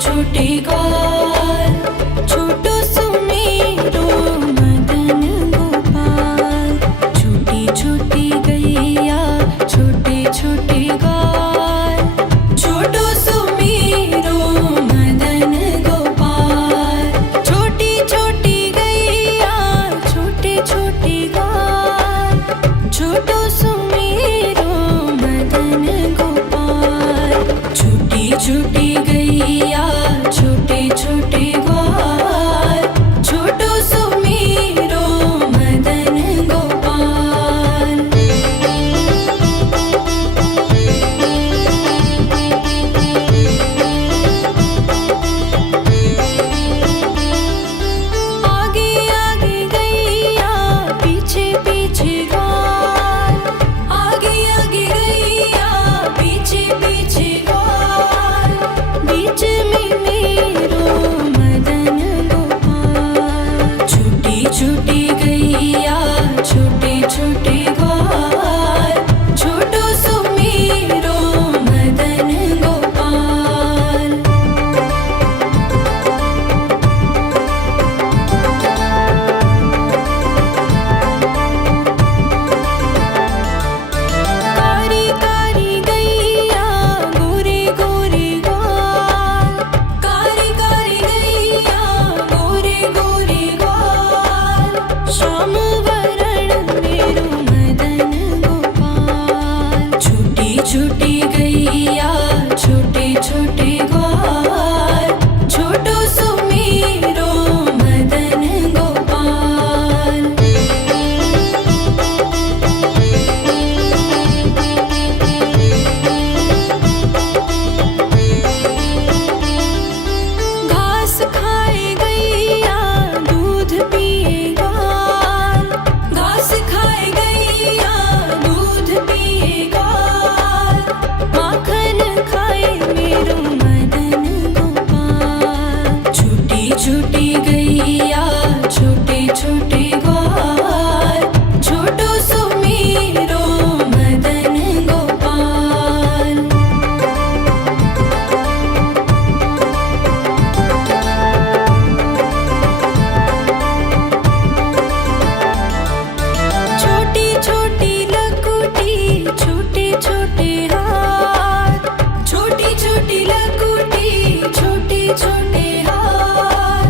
छोटे ग्वाल, छोटो सुमेरो मदन गोपाल। छोटी छोटी गैया छोटे छोटे ग्वाल, छोटो सुमेरो मदन गोपाल। छोटी छोटी गैया छोटे छोटे ग्वाल, छोटो सुमेरो मदन गोपाल। छोटी छोटी गैया छोटे छोटे ग्वाल, छोटो सुमेरो मदन गोपाल। आगे आगे गैया पीछे पीछे ग्वाल, आगे आगे गैया पीछे पीछे ग्वाल। बीच में मेरो मदन गोपाल। छोटी छोटी गैया छोटे छोटे ग्वाल, छोटो सुमेरो मदन गोपाल। कारी कारी गैया गोरे गोरे ग्वाल, कारी कारी गैया गोरे गोरे ग्वाल। श्याम वरण मेरो मदन गोपाल। छोटी छोटी गैया छोटे छोटे ग्वाल, छोटो सुमेरो मदन गोपाल। घास खाए गैया दूध पिए ग्वाल, घास खाए गैया दूध पिए ग्वाल। माखन खाए मेरो मदन गोपाल। छोटी छोटी गैया छोटे छोटे ग्वाल, छोटो सुमेरो मदन गोपाल। छोटी छोटी लकुटी छोटे छोटे हाथ, छोटी छोटी लकुटी छोटे छोटे हाथ।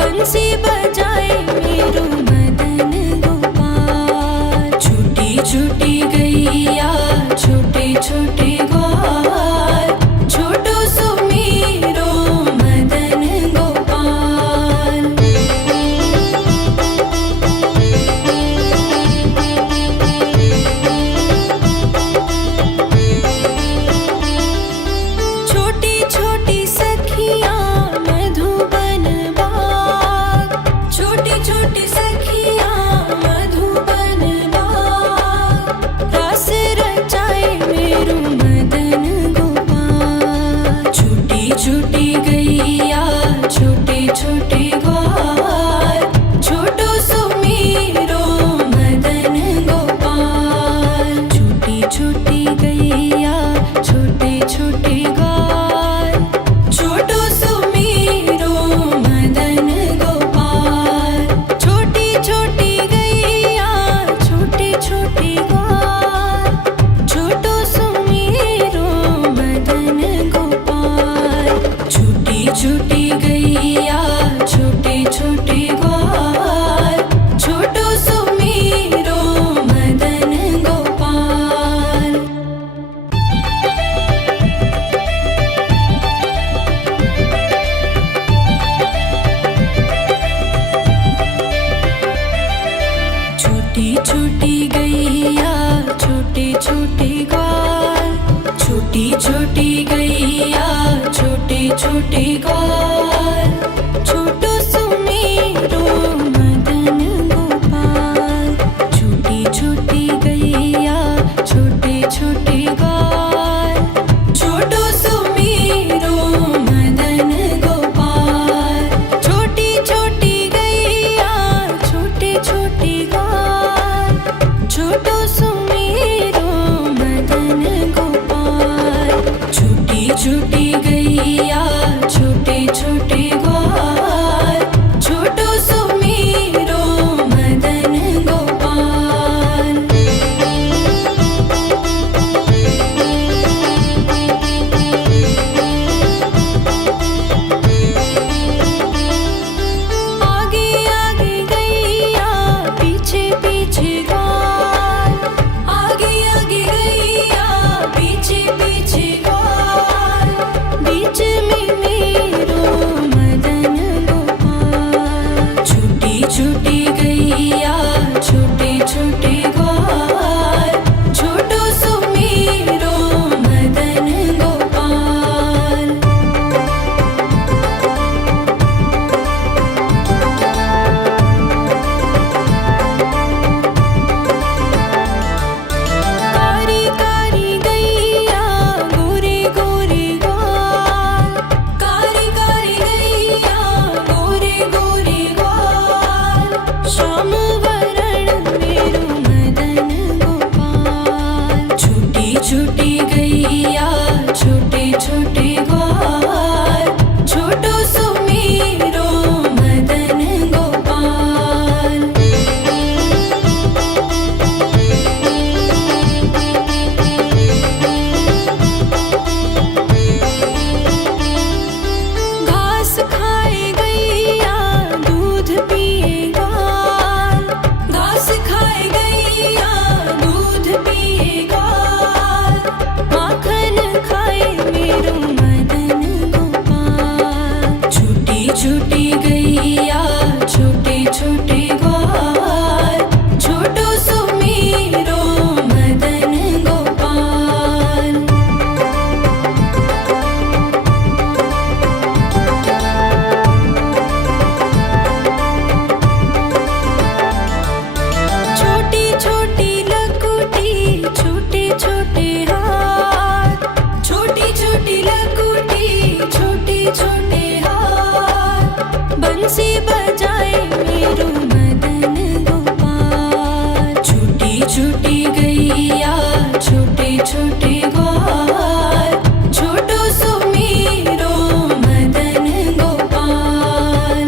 बंसी बजाए मेरो मदन गोपाल। छोटी छोटी गैया छोटे छोटे ग्वाल, छोटो सुमेरो मदन गोपाल। छोटी छोटी सखियाँ मधुबन बाग, छोटी छोटी सखियाँ मधुबन बाग। रास रचाए मेरो मदन गोपाल। छोटी छोटी गैया छोटे छोटे ग्वाल, छोटो सुमेरो मदन गोपाल। छोटी छोटी गैया छोटे छोटे ग्वाल, छोटो सुमेरो मदन गोपाल। छोटी छोटी गैया छोटे छोटे ग्वाल, छोटो सुमेरो मदन गोपाल। छोटी छोटी गैया छोटे छोटे ग्वाल, छोटो सुमेरो मदन गोपाल। छोटी छोटी गैया छोटे छोटे ग्वाल, छोटी छोटी गैया छोटे छोटे ग्वाल, छोटो सुमेरो मदन गोपाल। छोटी छोटी गैया छोटे छोटे ग्वाल, छोटो सुमेरो मदन गोपाल। छोटी छोटी गैया छोटे छोटे ग्वाल, छोटो सुमेरो मदन गोपाल। छोटी छोटी गैया छोटे गैया छोटे छोटे ग्वाल छोटो सुमेरो मदन गोपाल। घास खाए गैया दूध पिए ग्वाल घास खाए गैया दूध पिए ग्वाल माखन खाए मेरो मदन गोपाल। छोटी छोटी गैया छोटे छोटे ग्वाल छोटो सुमेरो मदन गोपाल। छोटी छोटी लकुटी छोटे छोटे हाथ छोटी छोटी लकुटी छोटे छोटे हाथ बंसी बजाए मेरो मदन गोपाल। छोटी छोटी गैया छोटे छोटे ग्वाल छोटो सुमेरो मदन गोपाल।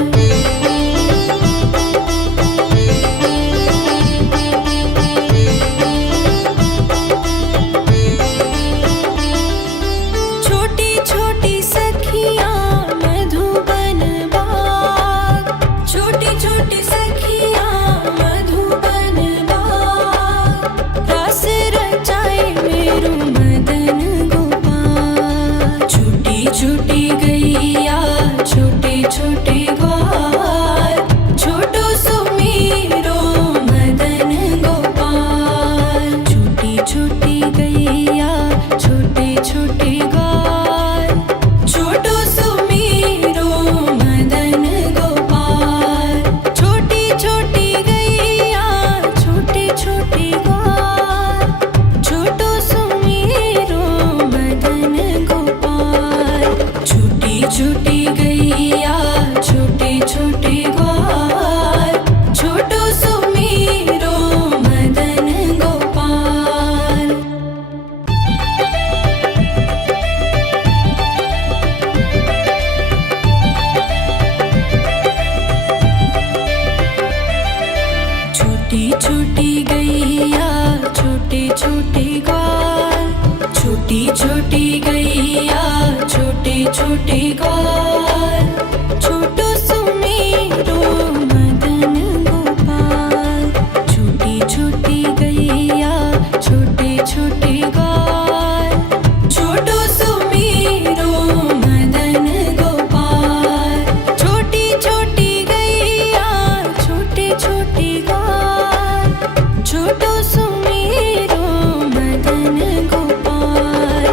छोटी छोटी सखियाँ मधुबन बाग छोटी छोटी सखियाँ मधुबन बाग रास रचाए मेरो मदन गोपाल। छोटी छोटी गैया छोटे छोटे ग्वाल छोटो सुमेरो मदन गोपाल। छोटी छोटी गैया छोटे छोटे ग्वाल छोटो सुमेरो मदन गोपाल। छोटी छोटी गैया छोटे छोटे ग्वाल छोटो सुमेरो मदन गोपाल। छोटी छोटी गैया छोटे छोटे ग्वाल छोटो सुमेरो मदन गोपाल। छोटी छोटी गैया छोटे छोटे ग्वाल छोटी छोटी गैया छोटे छोटे ग्वाल छोटो सुमेरो मदन गोपाल। छोटी छोटी गैया छोटे छोटे ग्वाल छोटो सुमेरो मदन गोपाल। छोटी छोटी गैया छोटे छोटे ग्वाल छोटो सुमेरो मदन गोपाल।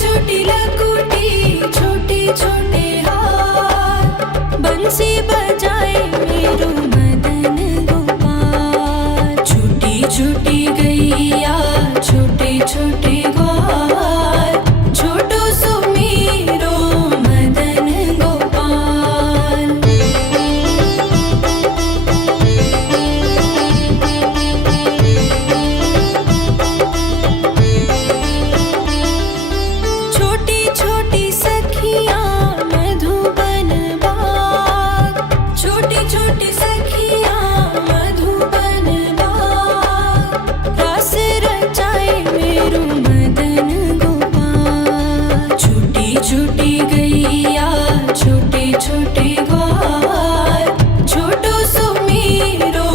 छोटी लकुटी छोटे छोटे हाथ बंसी बजाए मेरो मदन गोपाल। छोटी छोटी गैया छोटे छोटे ग्वाल छोटो सो मेरो मदन गोपाल। छोटी छोटी सखियाँ मधुबन बाग छोटी छोटी सखियाँ मधुबन बाग रस रचाए मेरो मदन गोपाल। छोटी छोटी गैया छोटे छोटे ग्वाल छोटो सो मेरो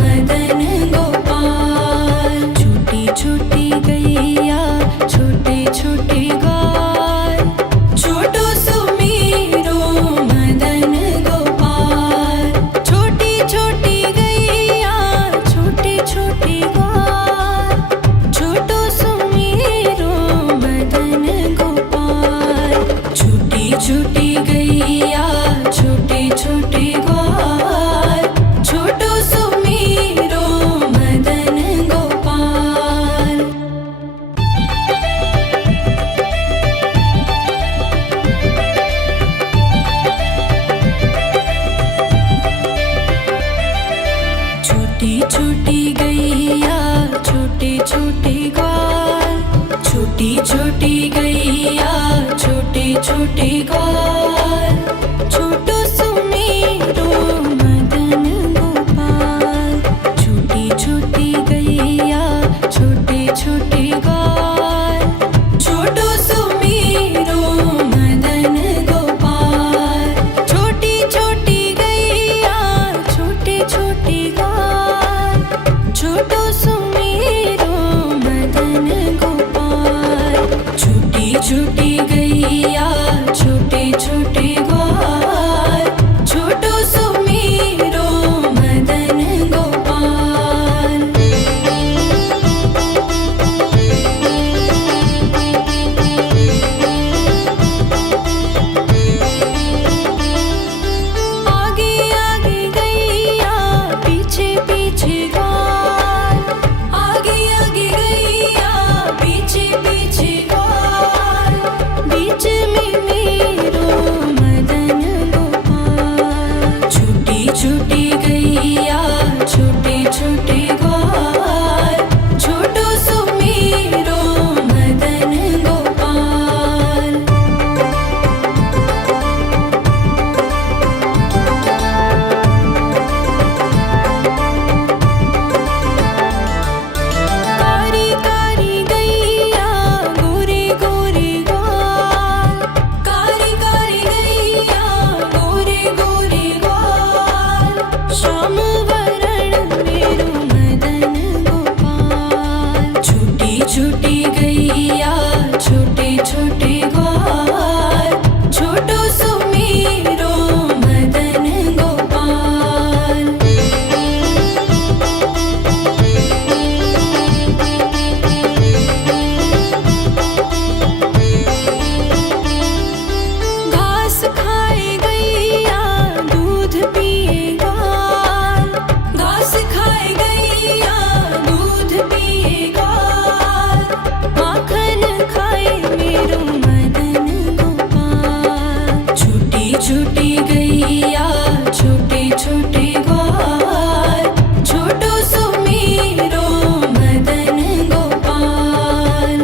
मदन गोपाल। छोटी छोटी गैया छोटे छोटे ग्वाल छोटो सो मेरो मदन गोपाल। छोटी छोटी गैया छोटे छोटे ग्वाल छोटो सो मेरो मदन गोपाल। छोटी छोटी गैया छोटे छोटे ग्वाल छोटो सो मेरो मदन गोपाल। छोटी छोटी गैया छोटे छोटे ग्वाल छोटी छोटी गैया छोटे छोटे ग्वाल छोटो सो मेरो मदन गोपाल। छोटी छोटी गैया छोटे छोटे ग्वाल छोटो सो मेरो मदन गोपाल। छोटी छोटी गैया छोटे छोटे ग्वाल छोटो सो मेरो मदन गोपाल। छोटी छोटी गैया छोटे छोटे ग्वाल छोटो सो मेरो मदन गोपाल। आगे आगे गैया पीछे पीछे ग्वाल आगे आगे गैया पीछे पीछे ग्वाल बीच में मेरो मदन गोपाल। छोटी छोटी गैया छोटे छोटे ग्वाल छोटो सो मेरो मदन गोपाल। कारी कारी गैया गोरे गोरे ग्वाल कारी कारी गैया गोरे गोरे ग्वाल श्याम वरण मेरो मदन गोपाल। छोटी छोटी गैया छोटे छोटे ग्वाल छोटो सो मेरो मदन गोपाल। घास खाए गैया दूध पिए ग्वाल घास खाए गैया दूध पिए ग्वाल माखन खाए मेरो मदन गोपाल। छोटी छोटी गैया छोटे छोटे ग्वाल छोटो सो मेरो मदन गोपाल।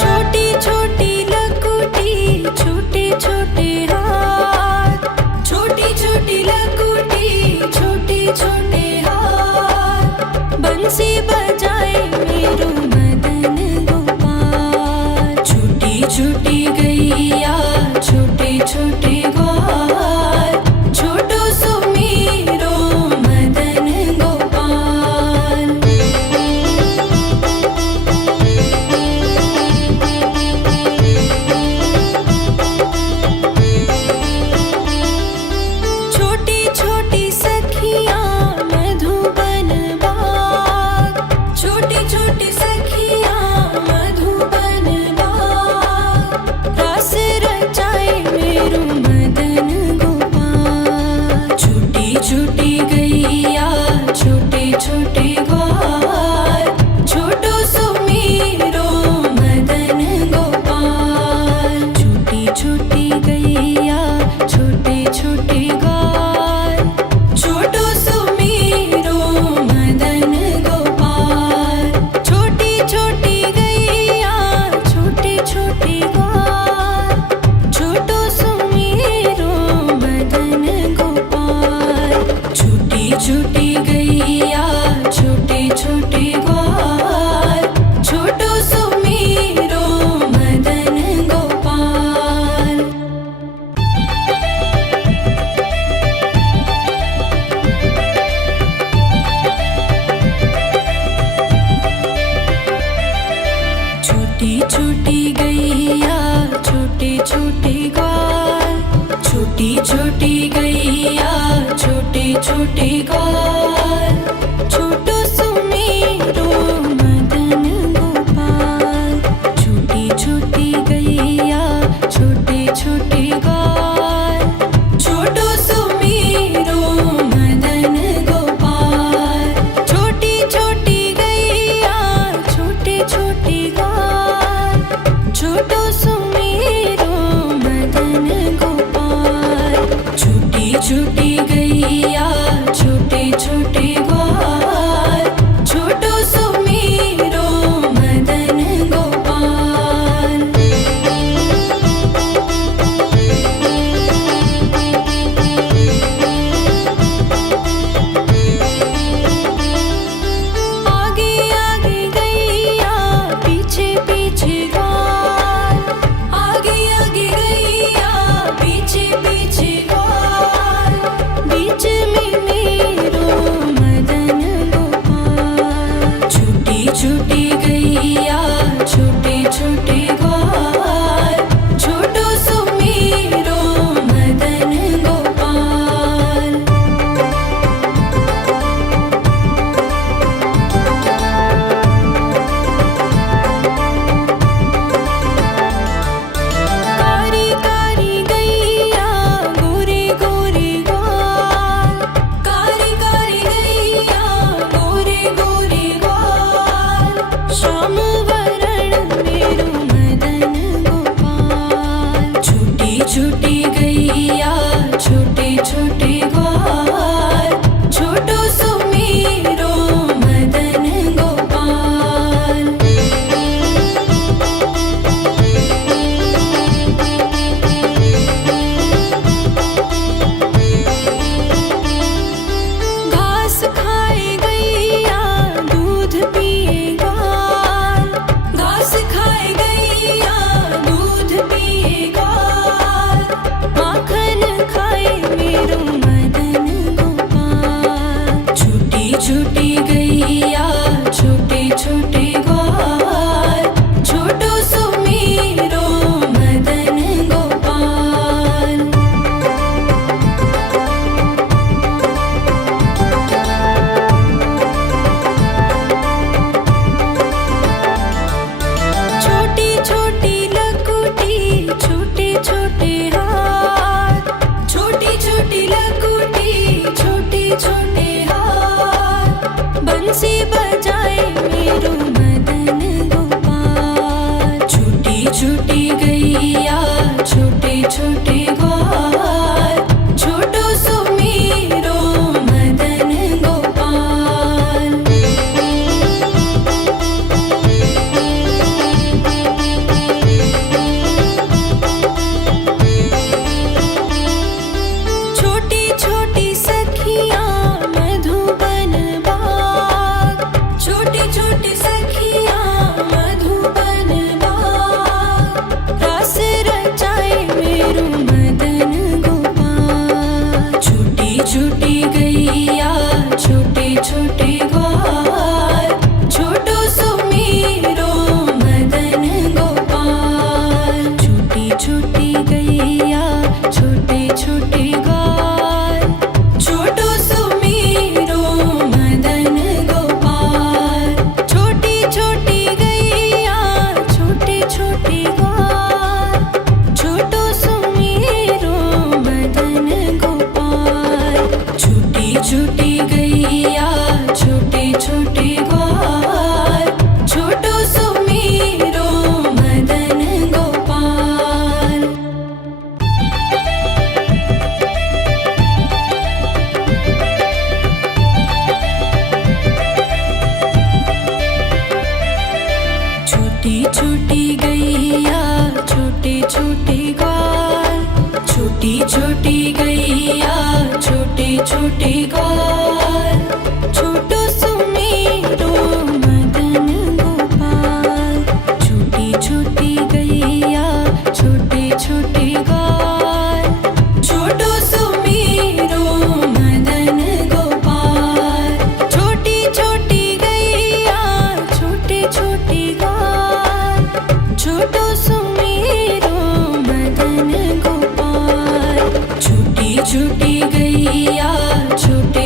छोटी छोटी लकुटी छोटे छोटे हाथ छोटी छोटी लकुटी छोटे छोटे हाथ बंसी बजाए मेरो मदन गोपाल। छोटी छोटी गैया छोटे छोटे ग्वाल छोटो सो मेरो मदन गोपाल। छोटी छोटे ग्वाल, छोटो सुमेरो मदन गोपाल। छोटी छोटी गैया छोटे छोटे ग्वाल, छोटो सुमेरो मदन गोपाल। छोटी छोटी गैया छोटे छोटे ग्वाल, छोटो सुमेरो मदन गोपाल। छोटी छोटी गैया छोटे छोटे ग्वाल, छोटो सुमेरो मदन गोपाल। आगे आगे गैया पीछे पीछे ग्वाल, आगे आगे गैया पीछे पीछे ग्वाल। बीच में मेरो मदन गोपाल। छोटी छोटी गैया छोटे छोटे ग्वाल, छोटो सुमेरो मदन गोपाल। कारी कारी गैया गोरे गोरे ग्वाल, कारी कारी गैया गोरे गोरे ग्वाल। श्याम वरण मेरो मदन गोपाल। छोटी छोटी गैया छोटे छोटे ग्वाल, छोटो सुमेरो मदन गोपाल। घास खाए गैया दूध पिए ग्वाल, घास खाए गैया दूध पिए ग्वाल। माखन खाए मेरो मदन गोपाल। छोटी छोटी गैया छोटे छोटे ग्वाल, छोटो सुमेरो मदन गोपाल। छोटी छोटी लकुटी छोटे छोटे हाथ, छोटी छोटी लकुटी छोटे छोटे हाथ। बंसी बजाए मेरो मदन गोपाल। छोटी छोटी गैया छोटे छोटे ग्वाल, छोटो सुमेरो मदन गोपाल। छोटी छोटी सखियाँ मधुबन बाग, छोटी छोटी सखियाँ मधुबन बाग। रास रचाए मेरो मदन गोपाल। छोटी छोटी गैया छोटे छोटे ग्वाल, छोटो सुमेरो मदन गोपाल। छोटी छोटी गैया छोटे छोटे ग्वाल, छोटो सुमेरो मदन गोपाल। छोटी छोटी गैया छोटे छोटे ग्वाल, छोटो सुमेरो मदन गोपाल। छोटी छोटी गैया छोटे छोटे ग्वाल, छोटो सुमेरो मदन गोपाल। छोटी छोटी गैया छोटे छोटे ग्वाल, छोटी छोटी गैया छोटे छोटे ग्वाल, छोटो सुमेरो मदन गोपाल। छोटी छोटी गैया छोटे छोटे ग्वाल, छोटो सुमेरो मदन गोपाल। छोटी छोटी गैया छोटे छोटे ग्वाल, छोटो सुमेरो मदन गोपाल। छोटी छोटी गैया छोटे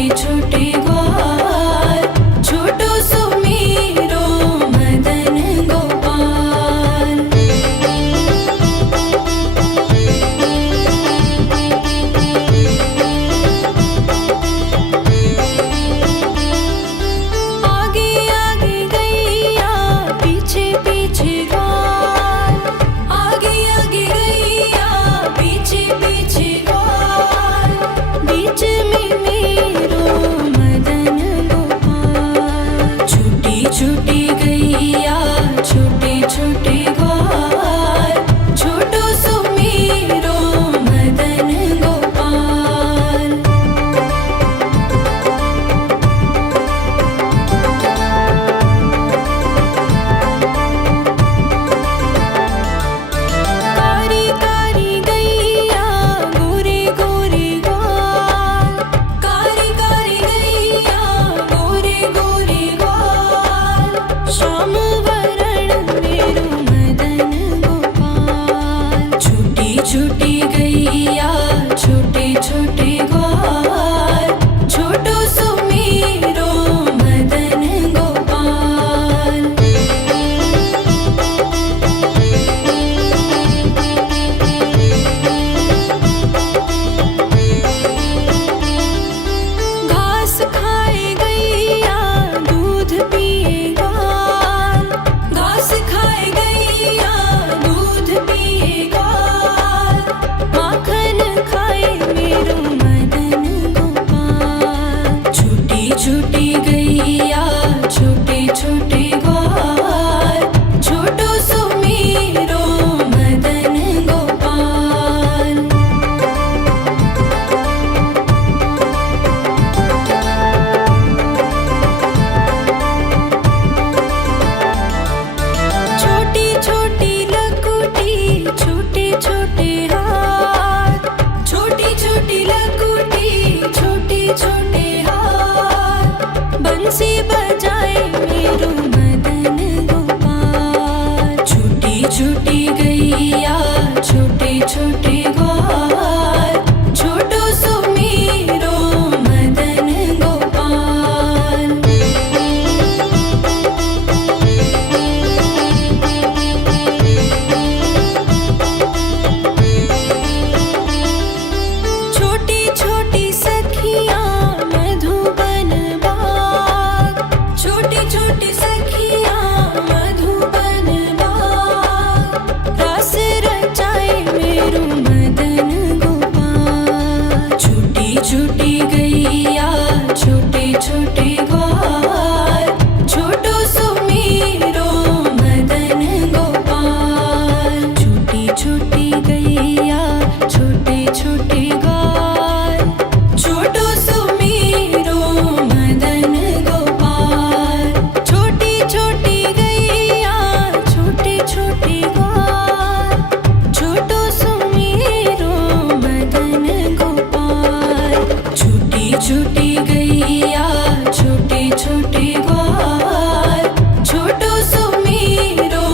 छोटी गैया छोटे छोटे ग्वाल, छोटो सुमीरो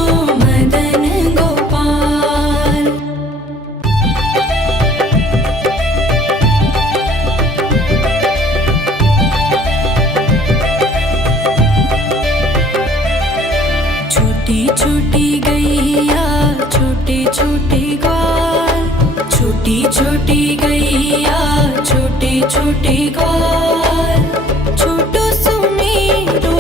मदन गोपाल। छोटी छोटी गैया छोटे छोटे ग्वाल, छोटी छोटी गैया छोटे छोटे ग्वाल, छोटो सुमीरो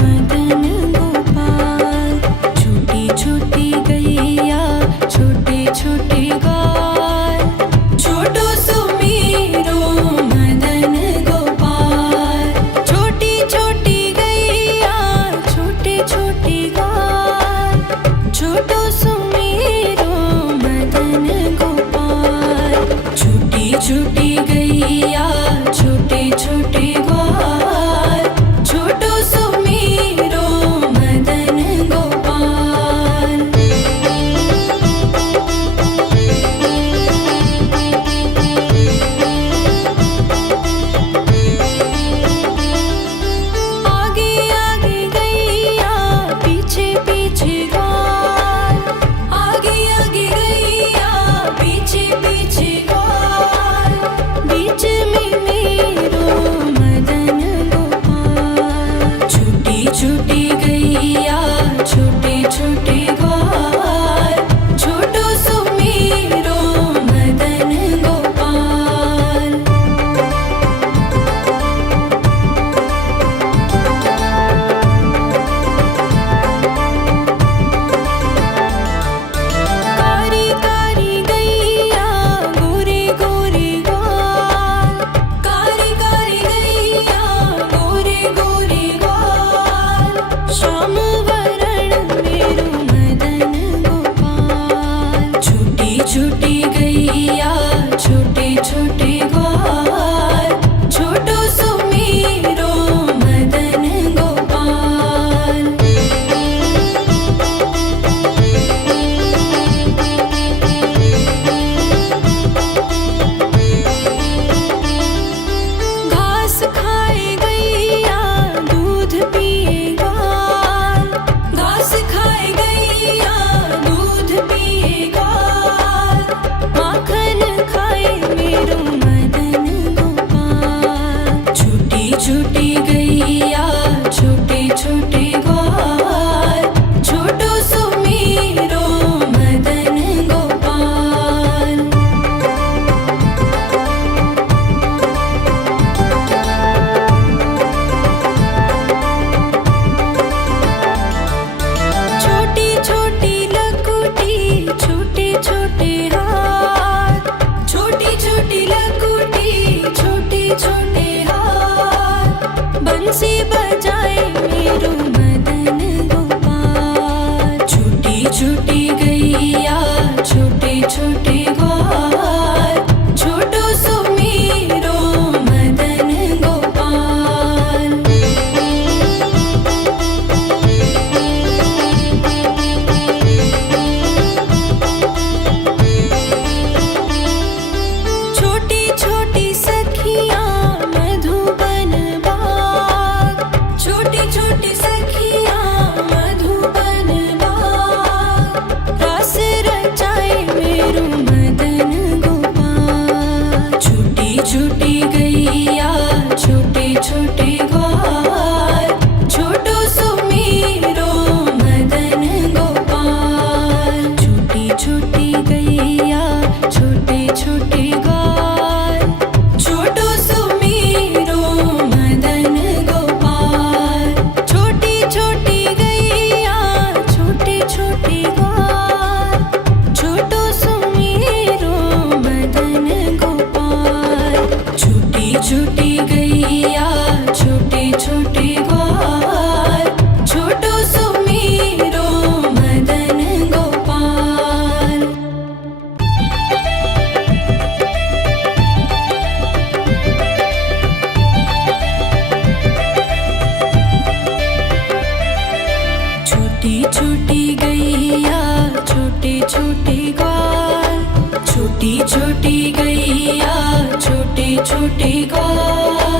मदन गोपाल। छोटी छोटी गैया छोटे छोटे ग्वाल, छोटो सुमीरो मदन गोपाल। छोटी छोटी गैया छोटे छोटे ग्वाल, छोटो सुमीरो मदन गोपाल। छोटी छोटी गैया छोटे छोटे ग्वाल, छोटो सुमीरो मदन गोपाल। आगे आगे गैया पीछे पीछे ग्वाल, आगे आगे गैया पीछे पीछे ग्वाल, बीच में मेरो मदन गोपाल। छोटी छोटी गैया छोटे छोटे ग्वाल, छोटो सुमीरो मदन गोपाल। कारी कारी गैया गोरे गोरे ग्वाल, कारी कारी गैया गोरे गोरे ग्वाल, श्याम वरण मेरो मदन गोपाल। छोटी छोटी गैया छोटे छोटे ग्वाल, छोटो सुमीरो मदन गोपाल। घास खाए गैया दूध पिए ग्वाल, घास खाए गैया दूध पिए ग्वाल, माखन खाए मेरो मदन गोपाल। छोटी छोटी गैया छोटे छोटे ग्वाल, छोटो सुमीरो मदन गोपाल। छोटी छोटी लकुटी छोटे छोटे हाथ, छोटी छोटी लकुटी छोटे छोटे हाथ, बंसी बजाए मेरो मदन गोपाल। छोटी छोटी गैया छोटे छोटे ग्वाल, छोटो सुमीरो मदन गोपाल। छोटी छोटी सखियाँ मधुबन बाग, छोटी छोटी सखियाँ मधुबन बाग, रास रचाए मेरो मदन गोपाल। छोटी छोटी गैया छोटे छोटे ग्वाल, छोटो सुमीरो मदन गोपाल। छोटी छोटी गैया छोटे छोटे ग्वाल, छोटो सुमीरो मदन गोपाल। छोटी छोटी गैया छोटे छोटे ग्वाल, छोटो सुमीरो मदन गोपाल। छोटी छोटी गैया छोटे छोटे ग्वाल, छोटो सुमीरो मदन गोपाल। छोटी छोटी गैया छोटे छोटे ग्वाल, छोटी छोटी गैया छोटे छोटे ग्वाल,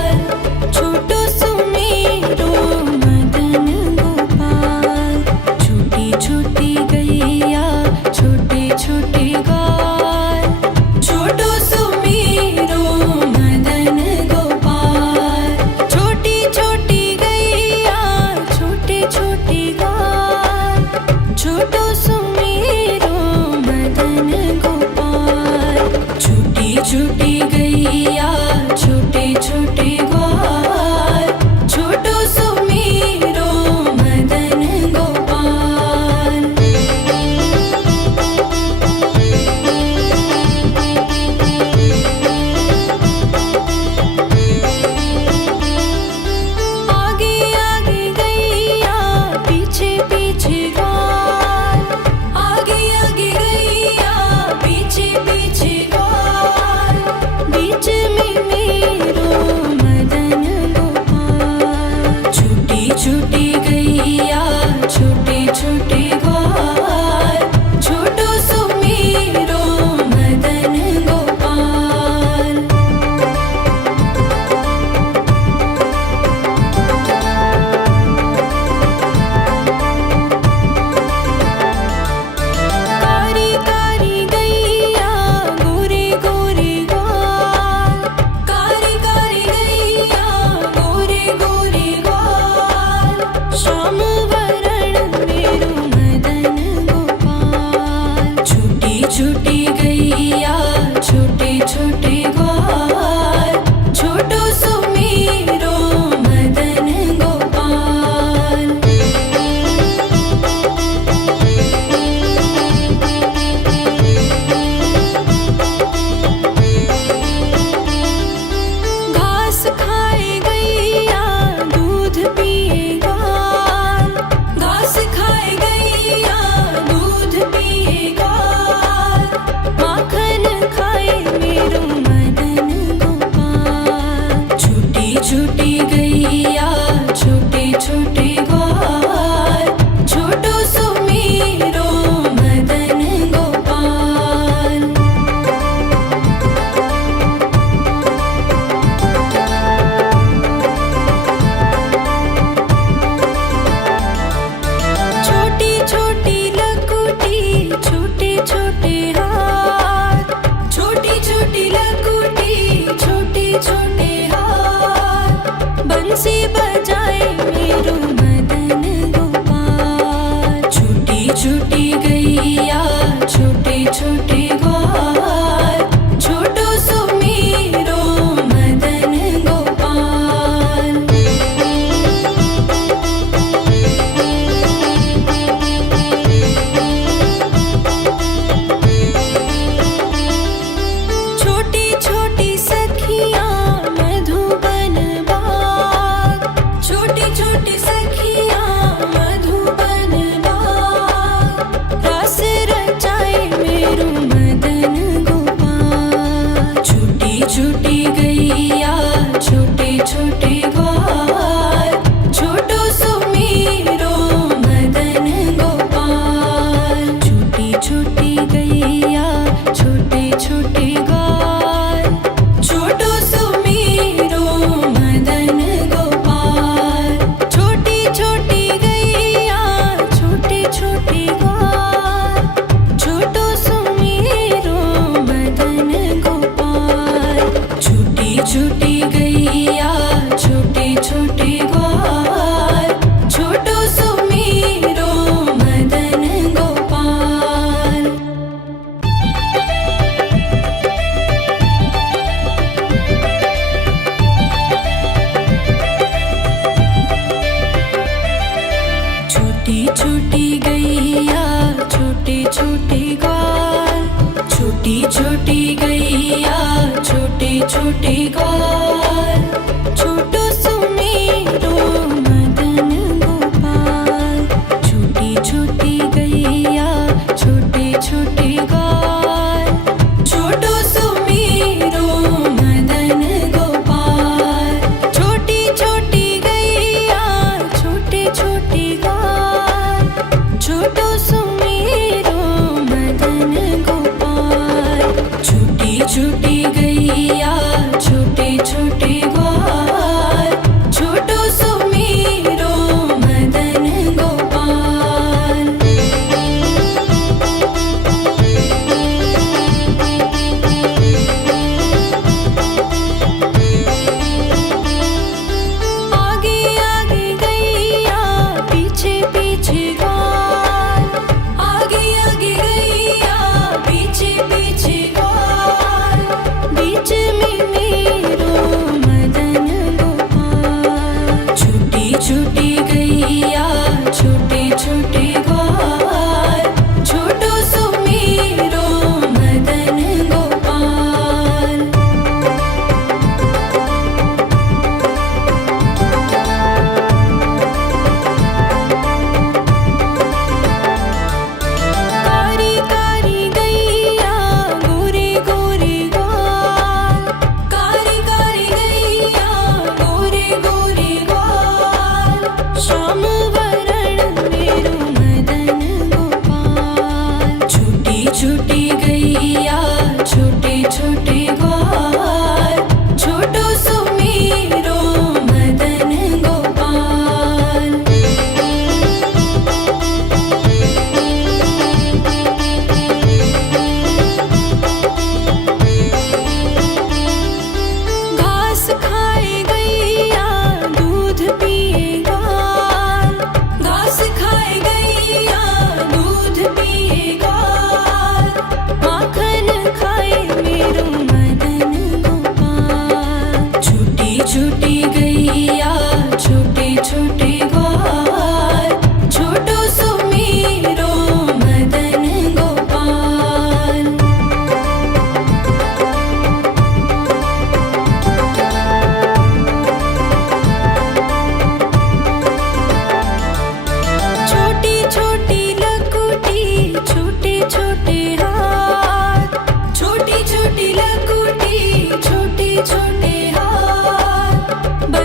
छोटी गैया छोटे छोटे ग्वाल, छोटो सुमेरो मदन गोपाल। छोटी छोटी लकुटी छोटे छोटे हाथ, छोटी छोटी लकुटी छोटे छोटे हाथ, बंसी बजाए मेरो मदन गोपाल। छोटी छोटी गैया छोटे छोटे ग्वाल, छोटो सुमेरो मदन गोपाल। छोटी छोटी सखियाँ मधुबन बाग, छोटी छोटी सखियाँ मधुबन बाग, रास रचाए मेरो मदन गोपाल। छोटी छोटी गैया छोटे छोटे ग्वाल, छोटो सुमेरो मदन गोपाल। छोटी छोटी गैया छोटे छोटे ग्वाल, छोटो सुमेरो मदन गोपाल। छोटी छोटी गैया छोटे छोटे ग्वाल, छोटो सुमेरो मदन गोपाल। छोटी छोटी गैया छोटे छोटे ग्वाल, छोटो सुमेरो मदन गोपाल। छोटी छोटी गैया छोटे छोटे ग्वाल, छोटी छोटी गैया छोटे छोटे ग्वाल, छोटो सुमेरो मदन गोपाल। छोटी छोटी गैया छोटे छोटे ग्वाल, छोटो सुमेरो मदन गोपाल। छोटी छोटी गैया छोटे छोटे ग्वाल, छोटो सुमेरो मदन गोपाल। छोटी छोटी गैया छोटे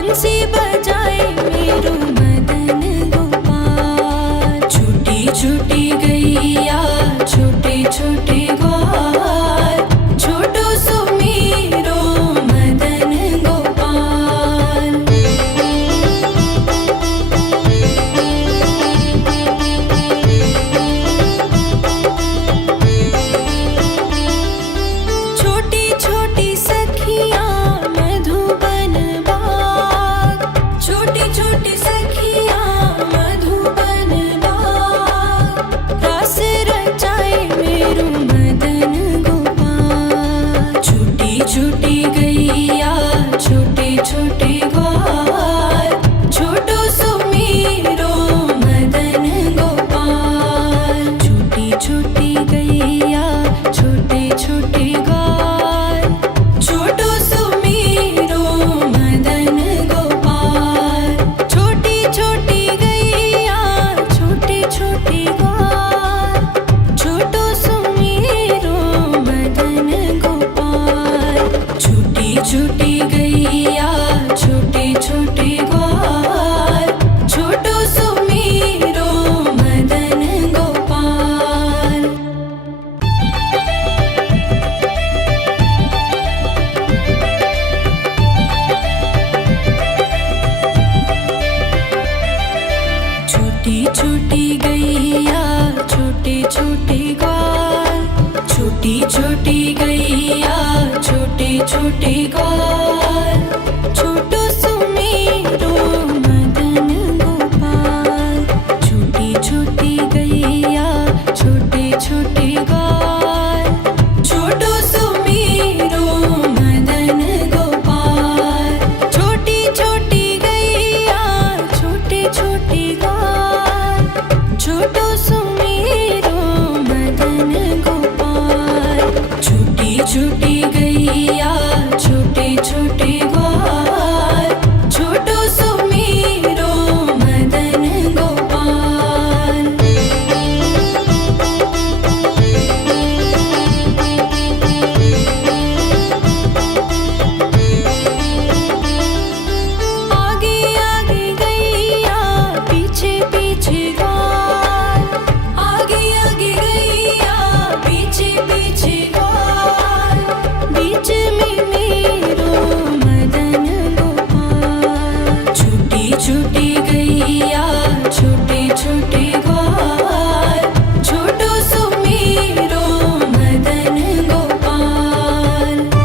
बंसी बजाए मेरू मदन गोपाल। छोटी छोटी गैया छोटे छोटे ग्वाल, छोटो सो मेरो मदन गोपाल। छोटी छोटी सखियाँ मधुबन बाग, छोटी छोटी सखियाँ मधुबन बाग, रस रचाए मेरू मदन गोपाल। छोटी छोटी गैया छोटे छोटे ग्वाल, छोटो सो मेरो मदन गोपाल। छोटी छोटी गैया छोटे छोटे ग्वाल, छोटो सो मेरो मदन गोपाल। छोटी छोटी गैया छोटे छोटे ग्वाल, छोटो सो मेरो मदन गोपाल। छोटी छोटी गैया छोटे छोटे ग्वाल, छोटो सो मेरो मदन गोपाल। छोटी छोटी गैया छोटे छोटे ग्वाल, छोटी छोटी गैया छोटे छोटे ग्वाल,